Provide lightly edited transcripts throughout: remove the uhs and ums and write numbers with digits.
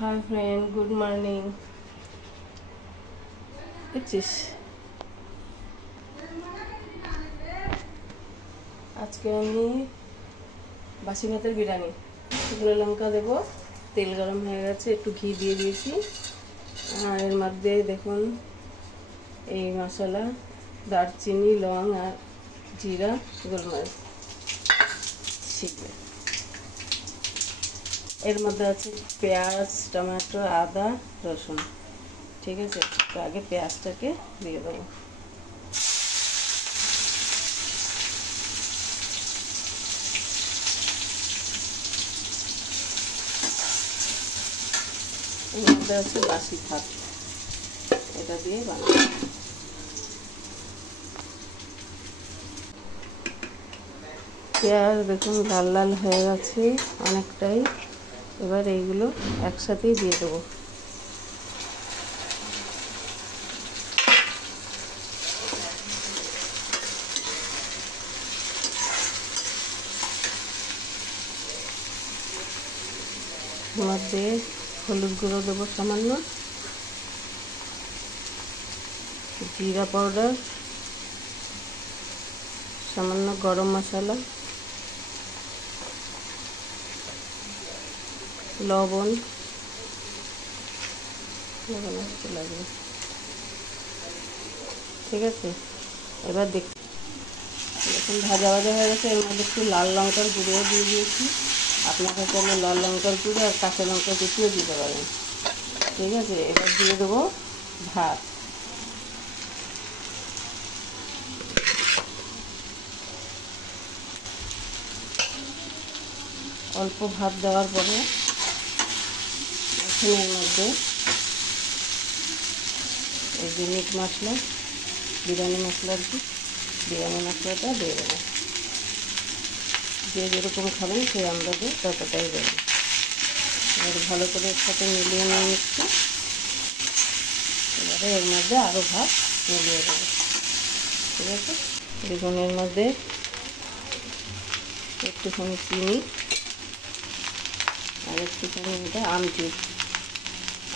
Hi friend, good morning. দেখছিস আজকে আমি বাসি ভাতের বিরিয়ানি। শুকনো লঙ্কা দেবো, তেল গরম হয়ে গেছে, একটু ঘি দিয়ে দিয়েছি। আর এর মধ্যে দেখুন এই মশলা, দারচিনি, লং আর জিরা, গোলমরিচ শিখবে। এর মধ্যে আছে পেঁয়াজ, টমেটো, আদা, রসুন। ঠিক আছে, তো আগে পেঁয়াজটাকে দিয়ে দেবো। এর মধ্যে আছে বাসি ভাত, এটা দিয়ে বানাবো। পেঁয়াজ দেখুন লাল লাল হয়ে গেছে অনেকটাই। এবার এইগুলো একসাথেই দিয়ে দেবো। মধ্যে হলুদ গুঁড়ো দেবো সামান্য, জিরা পাউডার, সামান্য গরম মশলা, লবণ লাগবে। ঠিক আছে, এবার দেখুন ভাজা ভাজা হয়ে গেছে। এর মধ্যে একটু লাল লঙ্কার গুঁড়ো দিয়ে দিয়েছি। আপনারা চাইলে লাল লঙ্কার গুঁড়ো আর কাঁচা লঙ্কা কুচিও দিতে পারেন। ঠিক আছে, এবার দিয়ে দেবো ভাত। অল্প ভাত দেওয়ার পরে এর মধ্যে এই যে মিট মশলা, বিরিয়ানি মশলা আর কি, বিরিয়ানি মশলাটা দিয়ে দেবো। যে যেরকম খাবেন সেই আন্দাজে ততটাই দেবো। এবার ভালো করে এর সাথে মিলিয়ে নিয়ে নিচ্ছি। এবারে এর মধ্যে আরও ভাত মিলিয়ে দেবো। ঠিক আছে, দেখুন এর মধ্যে একটুখানি চিনি আর একটুখানি এটা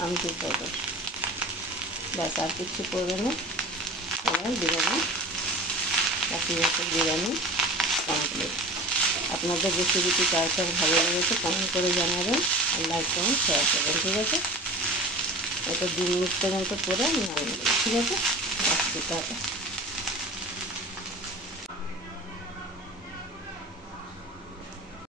আমচুর পাউডার, ব্যাস আর কিছু করবে না। এবার বিরিয়ানি, বাসি ভাতের বিরিয়ানি কমপ্লিট। আপনাদের রেসিপিটি কার কার ভালো লেগেছে কমেন্ট করে জানাবেন আর লাইক কমেন্ট শেয়ার করবেন। ঠিক আছে, এটা 2 মিনিট পর্যন্ত করে নামিয়ে দেবেন। ঠিক আছে, টাটা।